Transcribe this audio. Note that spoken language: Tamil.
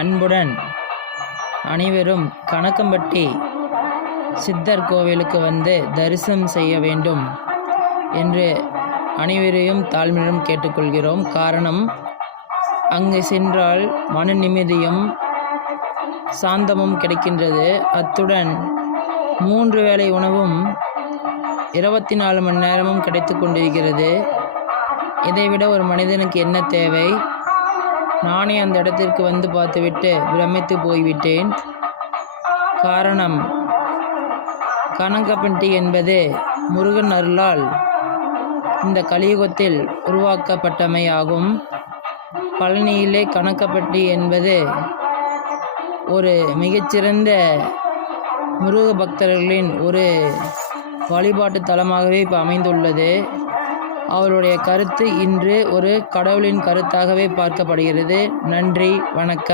அன்புடன் அனைவரும் கணக்கம்பட்டி சித்தர் கோவிலுக்கு வந்து தரிசனம் செய்ய வேண்டும் என்று அனைவரையும் தாழ்மையுடன் கேட்டுக்கொள்கிறோம். காரணம், அங்கு சென்றால் மன நிம்மதியும் சாந்தமும் கிடைக்கின்றது. அத்துடன் 3 வேளை உணவும் 24 மணி நேரமும் கிடைத்து கொண்டிருக்கிறது. இதைவிட ஒரு மனிதனுக்கு என்ன தேவை? நானே அந்த இடத்திற்கு வந்து பார்த்துவிட்டு பிரமித்து போய்விட்டேன். காரணம், கணக்கம்பட்டி என்பது முருகன் அருளால் இந்த கலியுகத்தில் உருவாக்கப்பட்டமை ஆகும். பழனியிலே கணக்கம்பட்டி என்பது ஒரு மிகச்சிறந்த முருக பக்தர்களின் ஒரு வழிபாட்டு தலமாகவே இப்போ அமைந்துள்ளது. அவருடைய கருத்து இன்று ஒரு கடவுளின் கருத்தாகவே பார்க்கப்படுகிறது. நன்றி, வணக்கம்.